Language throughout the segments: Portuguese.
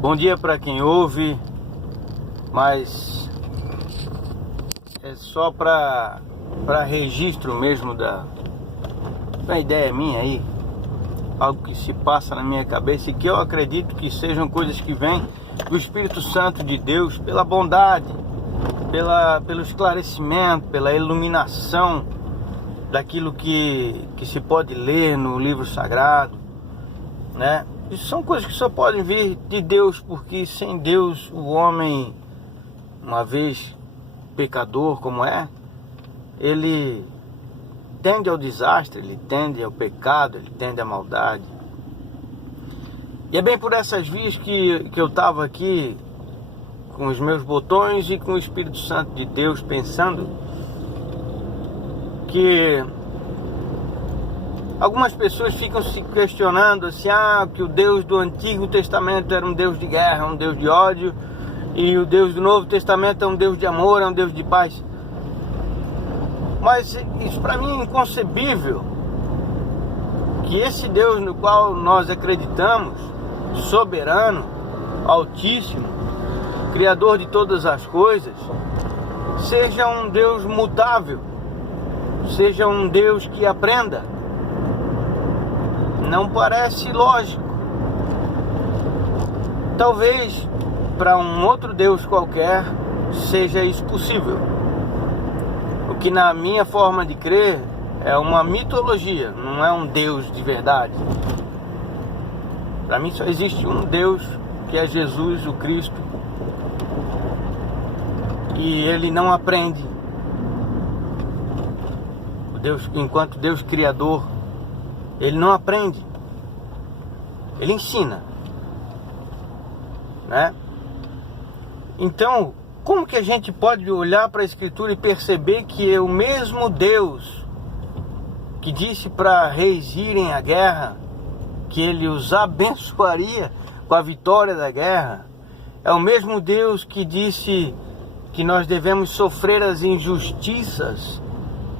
Bom dia para quem ouve, mas é só para registro mesmo da ideia minha aí, algo que se passa na minha cabeça e que eu acredito que sejam coisas que vêm do Espírito Santo de Deus, pela bondade, pelo esclarecimento, pela iluminação daquilo que se pode ler no livro sagrado, né? Isso são coisas que só podem vir de Deus, porque sem Deus o homem, uma vez pecador como é, ele tende ao desastre, ele tende ao pecado, ele tende à maldade. E é bem por essas vias que eu estava aqui com os meus botões e com o Espírito Santo de Deus, pensando que algumas pessoas ficam se questionando assim, que o Deus do Antigo Testamento era um Deus de guerra, um Deus de ódio, e o Deus do Novo Testamento é um Deus de amor, é um Deus de paz. Mas isso para mim é inconcebível, que esse Deus no qual nós acreditamos, soberano, altíssimo, criador de todas as coisas, seja um Deus mutável, seja um Deus que aprenda. Não parece lógico. Talvez para um outro Deus qualquer seja isso possível. O que na minha forma de crer é uma mitologia, não é um Deus de verdade. Para mim só existe um Deus, que é Jesus, o Cristo. E ele não aprende. Deus, enquanto Deus Criador, ele não aprende, ele ensina, né? Então, como que a gente pode olhar para a Escritura e perceber que é o mesmo Deus que disse para reis irem à guerra, que ele os abençoaria com a vitória da guerra, é o mesmo Deus que disse que nós devemos sofrer as injustiças,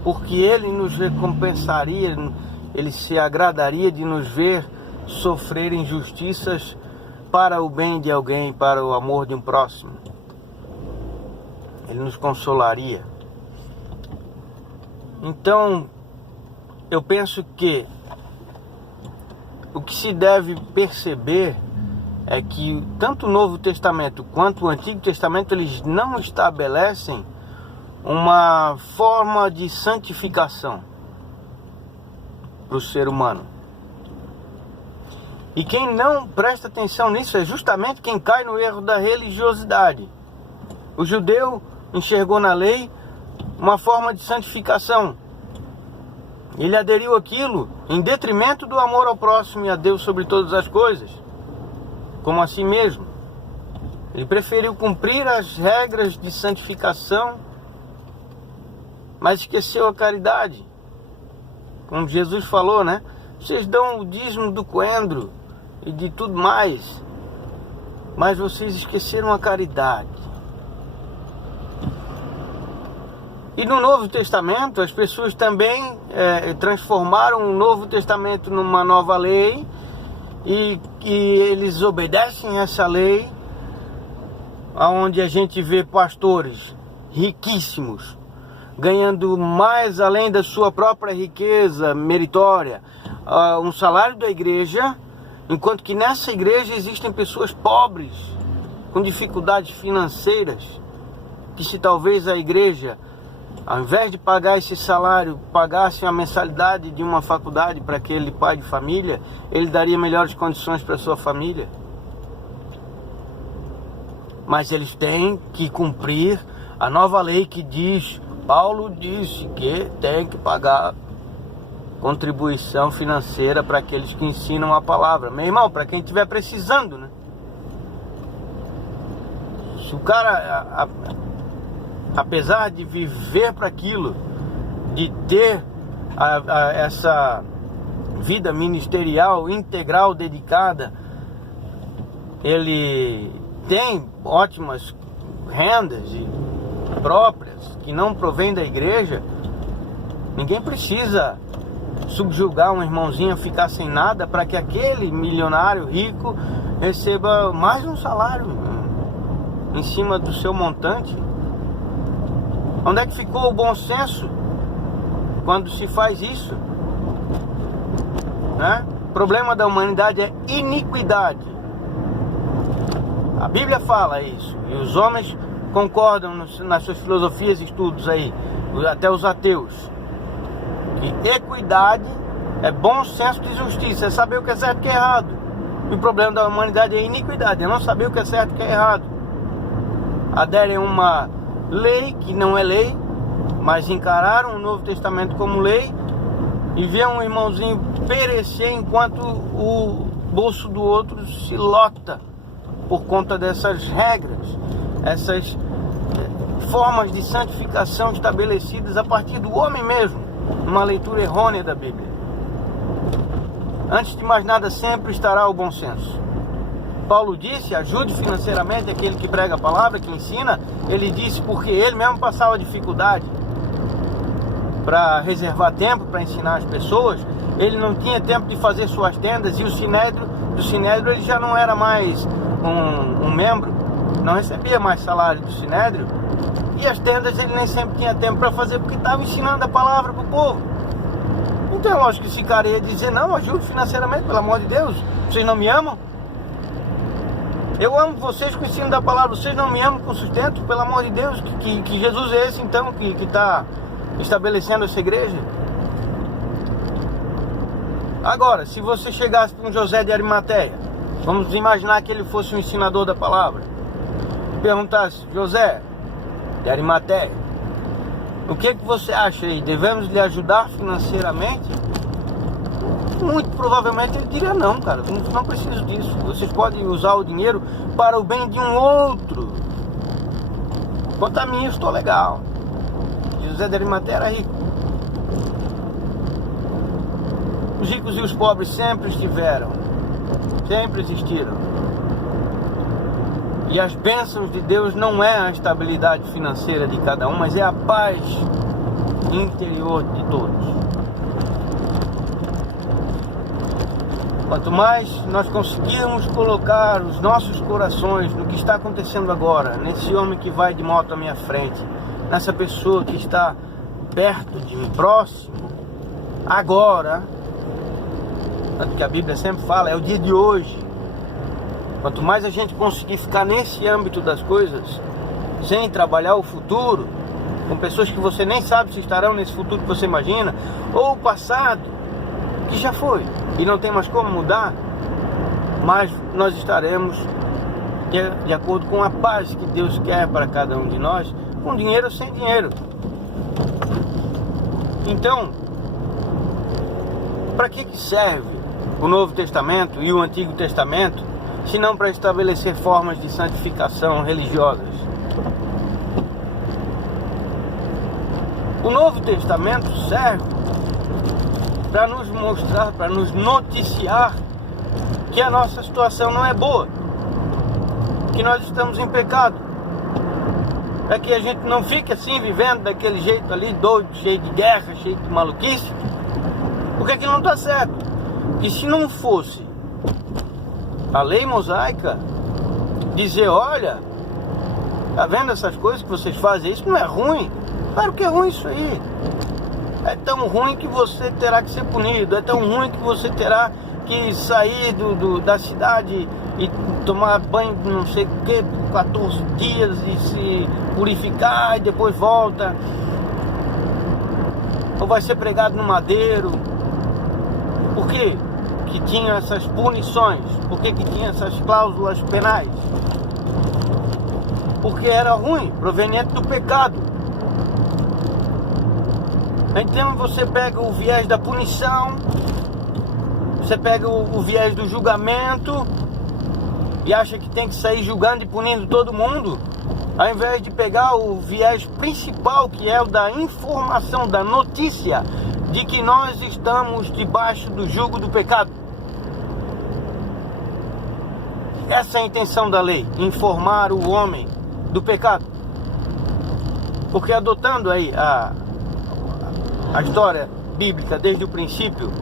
porque ele nos recompensaria, ele se agradaria de nos ver sofrer injustiças para o bem de alguém, para o amor de um próximo. Ele nos consolaria. Então, eu penso que o que se deve perceber é que tanto o Novo Testamento quanto o Antigo Testamento, eles não estabelecem uma forma de santificação para o ser humano. E quem não presta atenção nisso é justamente quem cai no erro da religiosidade. O judeu enxergou na lei uma forma de santificação. Ele aderiu àquilo em detrimento do amor ao próximo e a Deus sobre todas as coisas, como a si mesmo. Ele preferiu cumprir as regras de santificação, mas esqueceu a caridade. Como Jesus falou, né? Vocês dão o dízimo do coentro e de tudo mais, mas vocês esqueceram a caridade. E no Novo Testamento, as pessoas também transformaram o Novo Testamento numa nova lei, e eles obedecem essa lei, onde a gente vê pastores riquíssimos ganhando mais além da sua própria riqueza meritória, um salário da igreja, enquanto que nessa igreja existem pessoas pobres, com dificuldades financeiras, que se talvez a igreja, ao invés de pagar esse salário, pagasse a mensalidade de uma faculdade para aquele pai de família, ele daria melhores condições para a sua família. Mas eles têm que cumprir a nova lei que diz, Paulo disse que tem que pagar contribuição financeira para aqueles que ensinam a palavra. Meu irmão, para quem estiver precisando, né? Se o cara, apesar de viver para aquilo, de ter essa vida ministerial integral dedicada, ele tem ótimas rendas próprias que não provém da igreja, ninguém precisa subjugar um irmãozinho a ficar sem nada para que aquele milionário rico receba mais um salário em cima do seu montante. Onde é que ficou o bom senso quando se faz isso? Né? O problema da humanidade é iniquidade. A Bíblia fala isso, e os homens concordam nas suas filosofias e estudos aí, até os ateus, que equidade é bom senso de justiça, é saber o que é certo e o que é errado. E o problema da humanidade é iniquidade, é não saber o que é certo e o que é errado. Aderem a uma lei que não é lei, mas encararam o Novo Testamento como lei e vê um irmãozinho perecer enquanto o bolso do outro se lota por conta dessas regras, essas formas de santificação estabelecidas a partir do homem mesmo, numa leitura errônea da Bíblia. Antes de mais nada, sempre estará o bom senso. Paulo disse: ajude financeiramente aquele que prega a palavra, que ensina. Ele disse porque ele mesmo passava dificuldade para reservar tempo para ensinar as pessoas. Ele não tinha tempo de fazer suas tendas, e o Sinédrio, do Sinédrio ele já não era mais um membro, não recebia mais salário do Sinédrio, e as tendas ele nem sempre tinha tempo para fazer, porque estava ensinando a palavra para o povo. Então eu acho que esse cara ia dizer: não, ajude financeiramente, pelo amor de Deus, vocês não me amam? Eu amo vocês com o ensino da palavra, vocês não me amam com sustento? Pelo amor de Deus, que Jesus é esse então que está estabelecendo essa igreja? Agora, se você chegasse para um José de Arimateia, vamos imaginar que ele fosse um ensinador da palavra, e perguntasse: José de Arimateia, o que você acha aí? Devemos lhe ajudar financeiramente? Muito provavelmente ele diria: não, cara, não preciso disso. Vocês podem usar o dinheiro para o bem de um outro. Quanto a mim, eu estou legal. José de Arimateia era rico. Os ricos e os pobres sempre estiveram, sempre existiram. E as bênçãos de Deus não é a estabilidade financeira de cada um, mas é a paz interior de todos. Quanto mais nós conseguirmos colocar os nossos corações no que está acontecendo agora, nesse homem que vai de moto à minha frente, nessa pessoa que está perto de mim, próximo, agora, tanto que a Bíblia sempre fala, é o dia de hoje. Quanto mais a gente conseguir ficar nesse âmbito das coisas, sem trabalhar o futuro, com pessoas que você nem sabe se estarão nesse futuro que você imagina, ou o passado, que já foi, e não tem mais como mudar, mas nós estaremos de acordo com a paz que Deus quer para cada um de nós, com dinheiro ou sem dinheiro. Então, para que serve o Novo Testamento e o Antigo Testamento, se não para estabelecer formas de santificação religiosas? O Novo Testamento serve para nos mostrar, para nos noticiar que a nossa situação não é boa, que nós estamos em pecado, para que a gente não fique assim, vivendo daquele jeito ali, doido, cheio de guerra, cheio de maluquice, porque aquilo não está certo. E se não fosse a lei mosaica dizer: olha, tá vendo essas coisas que vocês fazem, isso não é ruim? Claro que é ruim isso aí. É tão ruim que você terá que ser punido, é tão ruim que você terá que sair da cidade e tomar banho não sei o que por 14 dias e se purificar e depois volta, ou vai ser pregado no madeiro. Por quê que tinha essas punições? Por que tinha essas cláusulas penais? Porque era ruim, proveniente do pecado. Então você pega o viés da punição, você pega o viés do julgamento e acha que tem que sair julgando e punindo todo mundo, ao invés de pegar o viés principal, que é o da informação, da notícia de que nós estamos debaixo do jugo do pecado. Essa é a intenção da lei, informar o homem do pecado. Porque adotando aí a história bíblica desde o princípio,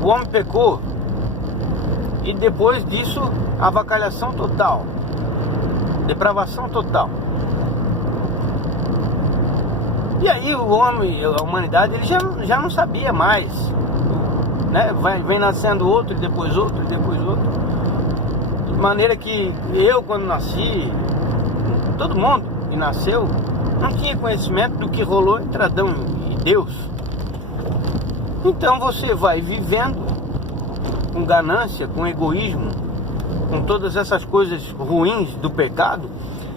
o homem pecou e depois disso avacalhação total, depravação total. E aí o homem, a humanidade, ele já não sabia mais, né? Vem nascendo outro, e depois outro, e depois outro. De maneira que eu, quando nasci, todo mundo que nasceu não tinha conhecimento do que rolou entre Adão e Deus. Então você vai vivendo com ganância, com egoísmo, com todas essas coisas ruins do pecado,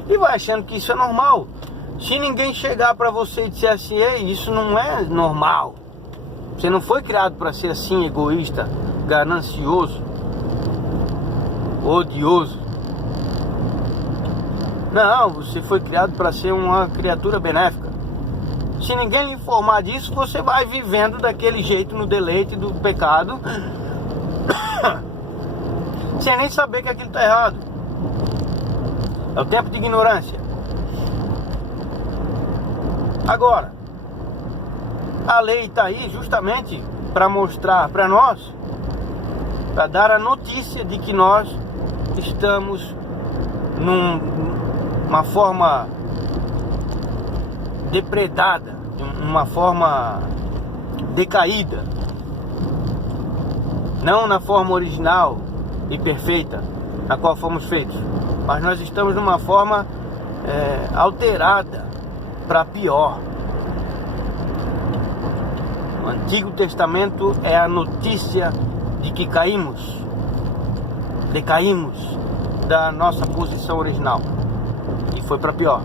e vai achando que isso é normal. Se ninguém chegar para você e disser assim, ei, isso não é normal, você não foi criado para ser assim, egoísta, ganancioso, odioso. Não, você foi criado para ser uma criatura benéfica. Se ninguém lhe informar disso, você vai vivendo daquele jeito no deleite do pecado, sem nem saber que aquilo está errado. É o tempo de ignorância. Agora, a lei está aí justamente para mostrar para nós, para dar a notícia de que nós estamos numa forma depredada, uma forma decaída, não na forma original e perfeita a qual fomos feitos, mas nós estamos numa forma alterada para pior. O Antigo Testamento é a notícia de que decaímos da nossa posição original, e foi para pior.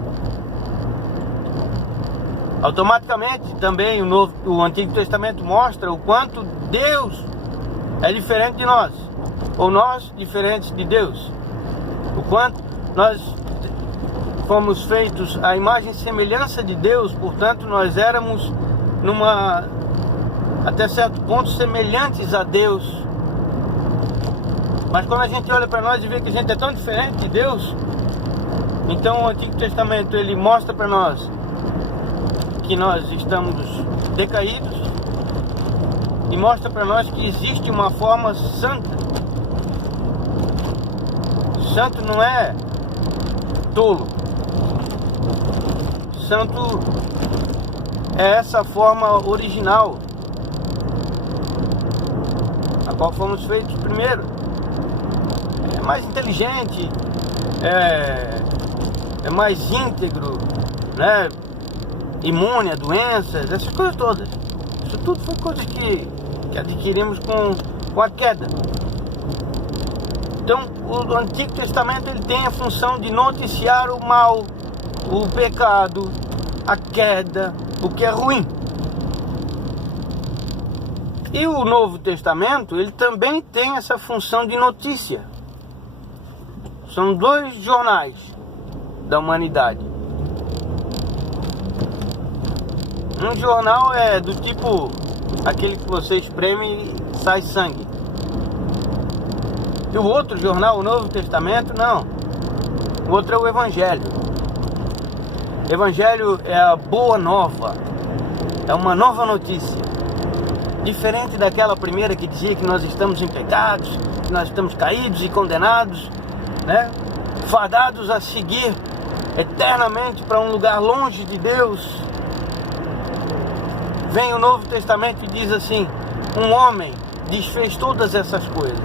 Automaticamente também o Antigo Testamento mostra o quanto Deus é diferente de nós, ou nós diferentes de Deus, o quanto nós fomos feitos à imagem e semelhança de Deus, portanto nós éramos até certo ponto semelhantes a Deus. Mas quando a gente olha para nós e vê que a gente é tão diferente de Deus, então o Antigo Testamento ele mostra para nós que nós estamos decaídos, e mostra para nós que existe uma forma santa. Santo não é tolo. Santo é essa forma original, a qual fomos feitos primeiro. É mais inteligente, é mais íntegro, né? Imune a doenças, essas coisas todas. Isso tudo foi coisas que adquirimos com a queda. Então o Antigo Testamento ele tem a função de noticiar o mal, o pecado, a queda, o que é ruim. E o Novo Testamento ele também tem essa função de notícia. São dois jornais da humanidade. Um jornal é do tipo aquele que você espreme e sai sangue. E o outro jornal, o Novo Testamento, não. O outro é o Evangelho. O Evangelho é a boa nova. É uma nova notícia. Diferente daquela primeira que dizia que nós estamos em pecados, que nós estamos caídos e condenados, né? Fadados a seguir eternamente para um lugar longe de Deus. Vem o Novo Testamento e diz assim: um homem desfez todas essas coisas.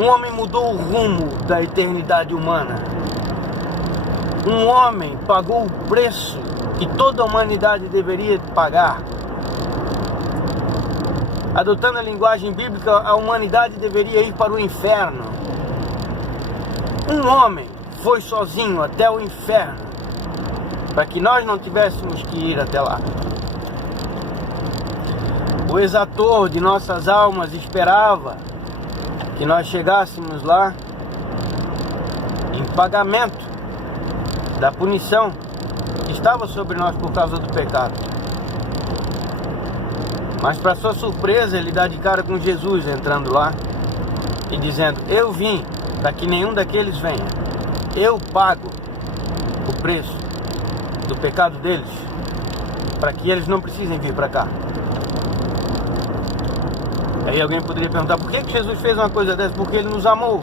Um homem mudou o rumo da eternidade humana. Um homem pagou o preço que toda a humanidade deveria pagar. Adotando a linguagem bíblica, a humanidade deveria ir para o inferno. Um homem foi sozinho até o inferno para que nós não tivéssemos que ir até lá. O exator de nossas almas esperava que nós chegássemos lá em pagamento da punição que estava sobre nós por causa do pecado. Mas para sua surpresa, ele dá de cara com Jesus entrando lá e dizendo: eu vim para que nenhum daqueles venha. Eu pago o preço do pecado deles, para que eles não precisem vir para cá. Aí alguém poderia perguntar, por que Jesus fez uma coisa dessa? Porque Ele nos amou.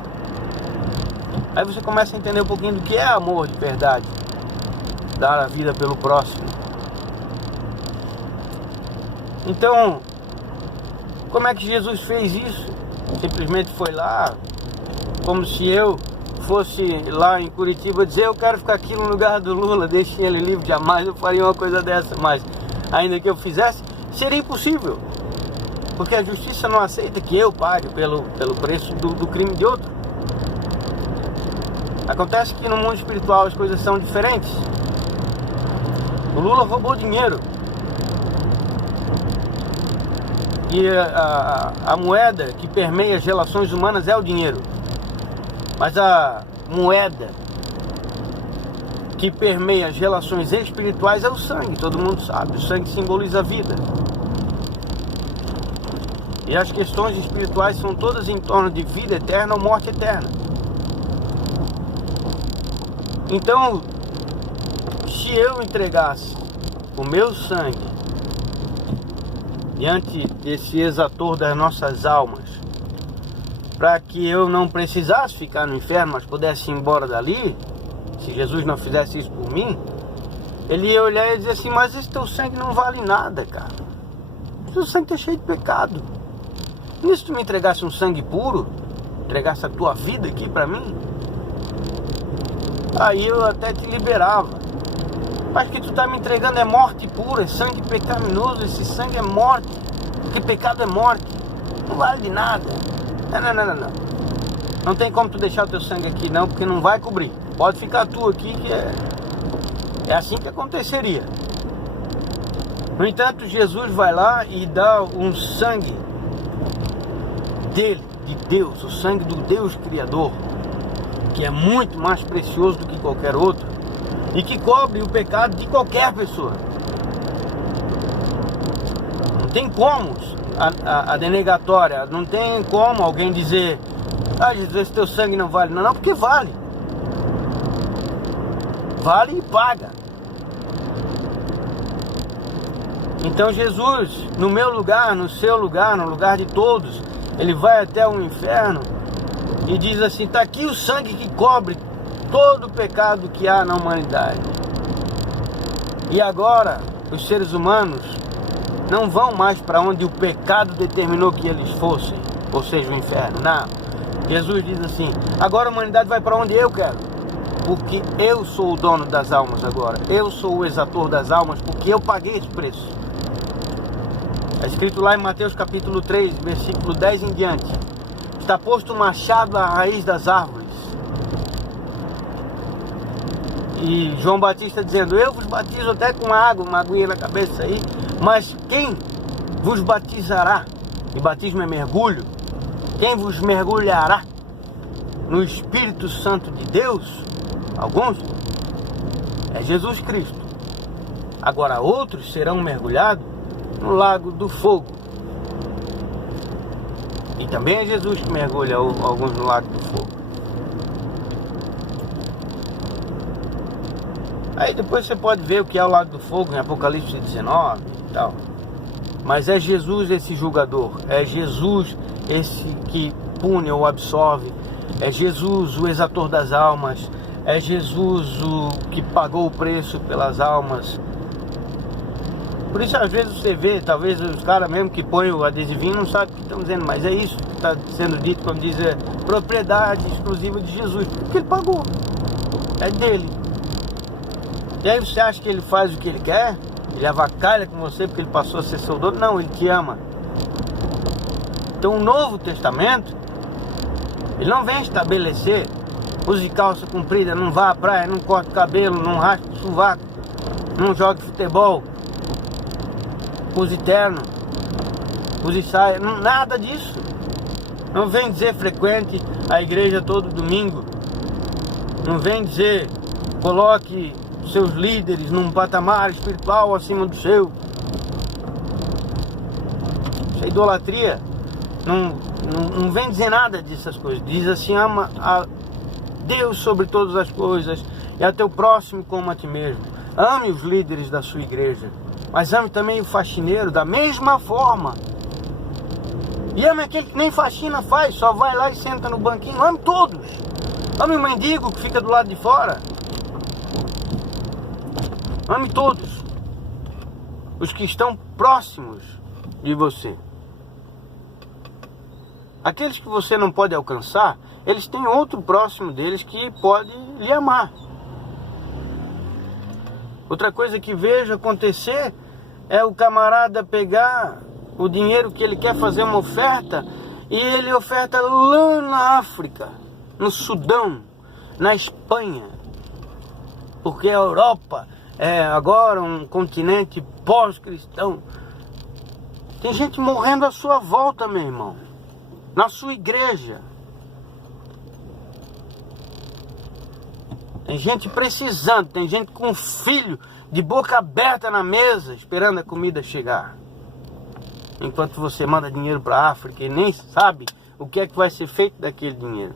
Aí você começa a entender um pouquinho do que é amor de verdade. Dar a vida pelo próximo. Então, como é que Jesus fez isso? Simplesmente foi lá, como se eu fosse lá em Curitiba dizer, eu quero ficar aqui no lugar do Lula, deixem ele livre. Jamais eu faria uma coisa dessa, mas ainda que eu fizesse, seria impossível. Porque a justiça não aceita que eu pague pelo preço do crime de outro. Acontece que no mundo espiritual as coisas são diferentes. O Lula roubou dinheiro. E a moeda que permeia as relações humanas é o dinheiro. Mas a moeda que permeia as relações espirituais é o sangue. Todo mundo sabe, o sangue simboliza a vida. E as questões espirituais são todas em torno de vida eterna ou morte eterna. Então, se eu entregasse o meu sangue diante desse exator das nossas almas, para que eu não precisasse ficar no inferno, mas pudesse ir embora dali, se Jesus não fizesse isso por mim, Ele ia olhar e dizer assim, mas esse teu sangue não vale nada, cara. O teu sangue está cheio de pecado. E se tu me entregasse um sangue puro, entregasse a tua vida aqui para mim, aí eu até te liberava. Mas o que tu está me entregando é morte pura, é sangue pecaminoso, esse sangue é morte, porque pecado é morte, não vale de nada. Não. Não tem como tu deixar o teu sangue aqui não, porque não vai cobrir. Pode ficar tu aqui, que é assim que aconteceria. No entanto, Jesus vai lá e dá um sangue dele, de Deus, o sangue do Deus Criador, que é muito mais precioso do que qualquer outro e que cobre o pecado de qualquer pessoa. Não tem como a denegatória, não tem como alguém dizer, Jesus, esse teu sangue não vale. Não, porque vale. Vale e paga. Então Jesus, no meu lugar, no seu lugar, no lugar de todos, Ele vai até o inferno e diz assim, está aqui o sangue que cobre todo o pecado que há na humanidade. E agora, os seres humanos não vão mais para onde o pecado determinou que eles fossem, ou seja, o inferno. Não. Jesus diz assim, agora a humanidade vai para onde eu quero, porque eu sou o dono das almas agora. Eu sou o exator das almas, porque eu paguei esse preço. É escrito lá em Mateus capítulo 3, versículo 10 em diante. Está posto um machado à raiz das árvores. E João Batista dizendo, eu vos batizo até com água, uma aguinha na cabeça aí, mas quem vos batizará, e batismo é mergulho, quem vos mergulhará no Espírito Santo de Deus, alguns, é Jesus Cristo. Agora outros serão mergulhados no lago do fogo. E também é Jesus que mergulha alguns no lago do fogo. Aí depois você pode ver o que é o lago do fogo em Apocalipse 19 e tal. Mas é Jesus esse julgador, é Jesus esse que pune ou absolve, é Jesus o exator das almas, é Jesus o que pagou o preço pelas almas. Por isso às vezes você vê, talvez os caras mesmo que põem o adesivinho não sabem o que estão dizendo, mas é isso que está sendo dito, como diz, é propriedade exclusiva de Jesus, porque Ele pagou, é dele. E aí você acha que Ele faz o que Ele quer? Ele avacalha com você porque Ele passou a ser seu dono? Não, Ele te ama. Então o Novo Testamento, Ele não vem estabelecer, use calça comprida, não vá à praia, não corte cabelo, não raspe o sovaco, não jogue futebol, use terno, use saia, nada disso. Não vem dizer frequente a igreja todo domingo. Não vem dizer coloque seus líderes num patamar espiritual acima do seu. Isso é idolatria. Não vem dizer nada dessas coisas. Diz assim, ama a Deus sobre todas as coisas e a teu próximo como a ti mesmo. Ame os líderes da sua igreja, mas ame também o faxineiro da mesma forma. E ame aquele que nem faxina faz, só vai lá e senta no banquinho. Ame todos. Ame o mendigo que fica do lado de fora. Ame todos. Os que estão próximos de você. Aqueles que você não pode alcançar, eles têm outro próximo deles que pode lhe amar. Outra coisa que vejo acontecer é o camarada pegar o dinheiro que ele quer fazer uma oferta e ele oferta lá na África, no Sudão, na Espanha, porque a Europa é agora um continente pós-cristão. Tem gente morrendo à sua volta, meu irmão, na sua igreja. Tem gente precisando, tem gente com filho de boca aberta na mesa, esperando a comida chegar. Enquanto você manda dinheiro para a África e nem sabe o que é que vai ser feito daquele dinheiro.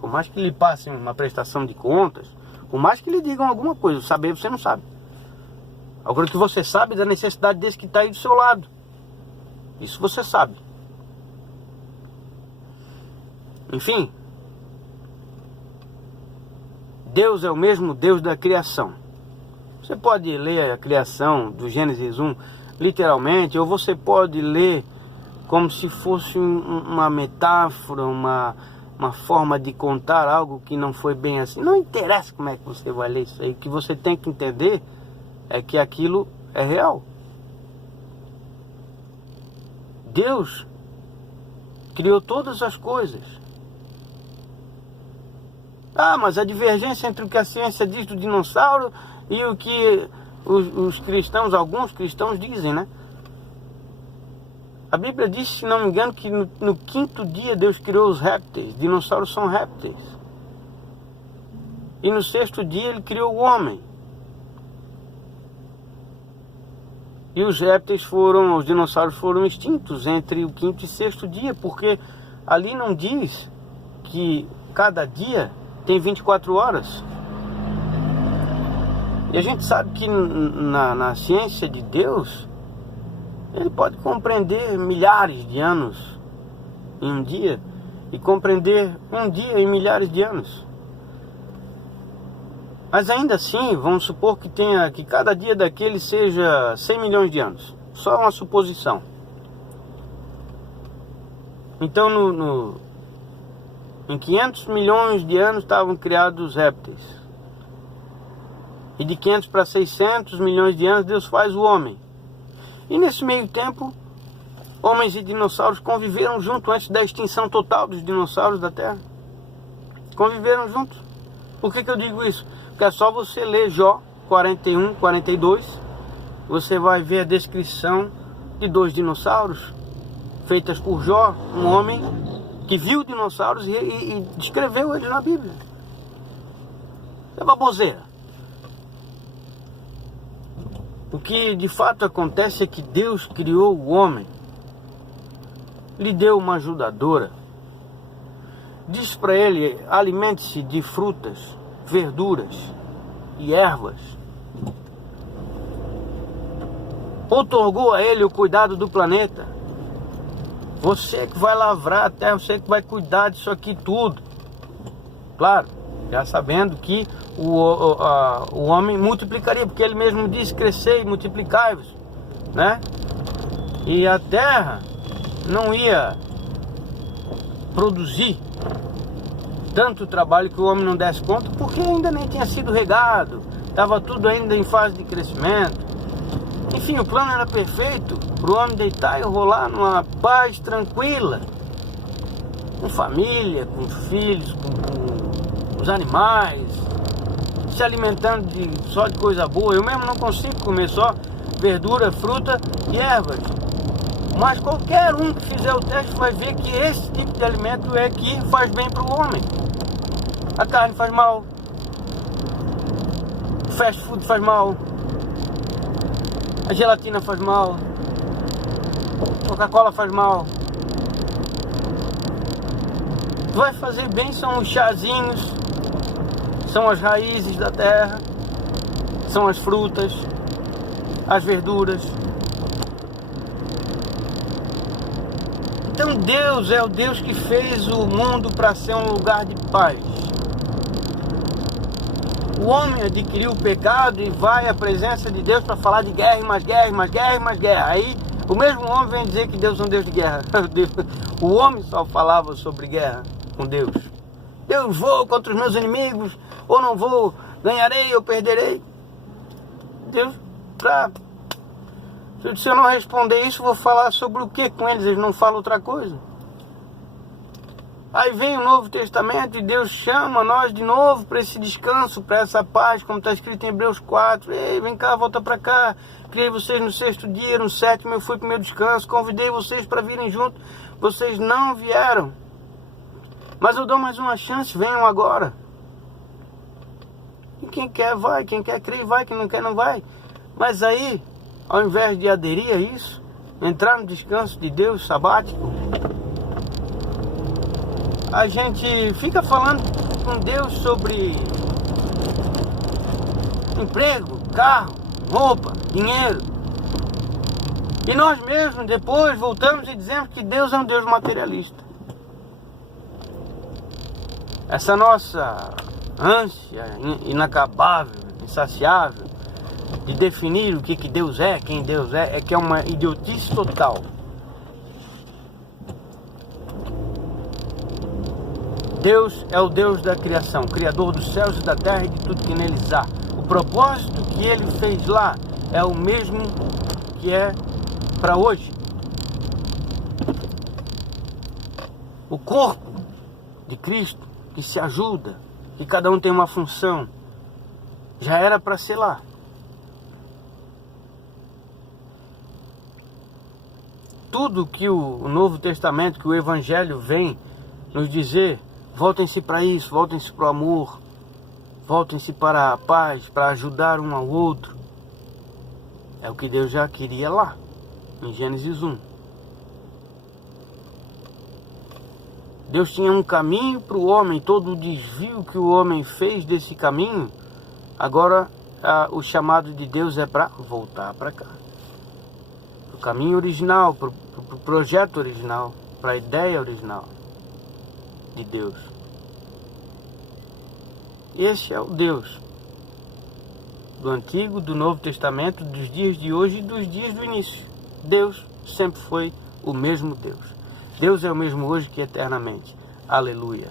Por mais que lhe passem uma prestação de contas, por mais que lhe digam alguma coisa, saber você não sabe. Agora, o que você sabe da necessidade desse que está aí do seu lado. Isso você sabe. Enfim, Deus é o mesmo Deus da criação. Você pode ler a criação do Gênesis 1 literalmente, ou você pode ler como se fosse uma metáfora, uma forma de contar algo que não foi bem assim. Não interessa como é que você vai ler isso aí. O que você tem que entender é que aquilo é real. Deus criou todas as coisas. Ah, mas a divergência entre o que a ciência diz do dinossauro e o que os cristãos, alguns cristãos dizem, né? A Bíblia diz, se não me engano, que no quinto dia Deus criou os répteis. Dinossauros são répteis. E no sexto dia Ele criou o homem. E os répteis os dinossauros foram extintos entre o quinto e sexto dia, porque ali não diz que cada dia tem 24 horas. E a gente sabe que na ciência de Deus, Ele pode compreender milhares de anos em um dia e compreender um dia em milhares de anos. Mas ainda assim, vamos supor que cada dia daquele seja 100 milhões de anos. Só uma suposição. Então, em 500 milhões de anos estavam criados os répteis. E de 500 para 600 milhões de anos Deus faz o homem. E nesse meio tempo, homens e dinossauros conviveram juntos antes da extinção total dos dinossauros da Terra. Conviveram juntos. Por que eu digo isso? Porque é só você ler Jó 41, 42. Você vai ver a descrição de 2 dinossauros feitas por Jó, um homem que viu dinossauros e descreveu eles na Bíblia. É baboseira. O que de fato acontece é que Deus criou o homem, lhe deu uma ajudadora, diz para ele: alimente-se de frutas, verduras e ervas. Outorgou a ele o cuidado do planeta. Você que vai lavrar a terra, você que vai cuidar disso aqui tudo. Claro, já sabendo que o homem multiplicaria, porque ele mesmo disse: crescer e multiplicai-vos, né? E a terra não ia produzir tanto trabalho que o homem não desse conta, porque ainda nem tinha sido regado, estava tudo ainda em fase de crescimento. Enfim, o plano era perfeito para o homem deitar e rolar numa paz tranquila, com família, com filhos, com os animais, se alimentando só de coisa boa. Eu mesmo não consigo comer só verdura, fruta e ervas, mas qualquer um que fizer o teste vai ver que esse tipo de alimento é que faz bem para o homem. A carne faz mal, o fast food faz mal, a gelatina faz mal, Coca-Cola faz mal. Vai fazer bem são os chazinhos, são as raízes da terra, são as frutas, as verduras. Então Deus é o Deus que fez o mundo para ser um lugar de paz. O homem adquiriu o pecado e vai à presença de Deus para falar de guerra, e mais guerra, e mais guerra, e mais guerra. Aí o mesmo homem vem dizer que Deus é um Deus de guerra. O homem só falava sobre guerra com Deus. Eu vou contra os meus inimigos, ou não vou, ganharei ou perderei. Deus, se eu não responder isso, vou falar sobre o que com eles? Eles não falam outra coisa. Aí vem o Novo Testamento e Deus chama nós de novo para esse descanso, para essa paz, como está escrito em Hebreus 4. Ei, vem cá, volta para cá. Criei vocês no 6º dia, no 7º eu fui para o meu descanso. Convidei vocês para virem junto. Vocês não vieram. Mas eu dou mais uma chance, venham agora. E quem quer vai, quem quer crer vai, quem não quer não vai. Mas aí, ao invés de aderir a isso, entrar no descanso de Deus sabático, a gente fica falando com Deus sobre emprego, carro, roupa, dinheiro. E nós mesmos depois voltamos e dizemos que Deus é um Deus materialista. Essa nossa ânsia inacabável, insaciável, de definir o que Deus é, quem Deus é que é uma idiotice total. Deus é o Deus da criação, Criador dos céus e da terra e de tudo que neles há. O propósito que Ele fez lá é o mesmo que é para hoje. O corpo de Cristo, que se ajuda, que cada um tem uma função, já era para ser lá. Tudo que o Novo Testamento, que o Evangelho vem nos dizer, voltem-se para isso, voltem-se para o amor, voltem-se para a paz, para ajudar um ao outro. É o que Deus já queria lá, em Gênesis 1. Deus tinha um caminho para o homem, todo o desvio que o homem fez desse caminho, agora o chamado de Deus é para voltar para cá. Para o caminho original, para o projeto original, para a ideia original de Deus. Este é o Deus do Antigo, do Novo Testamento, dos dias de hoje e dos dias do início. Deus sempre foi o mesmo Deus. Deus é o mesmo hoje que eternamente. Aleluia.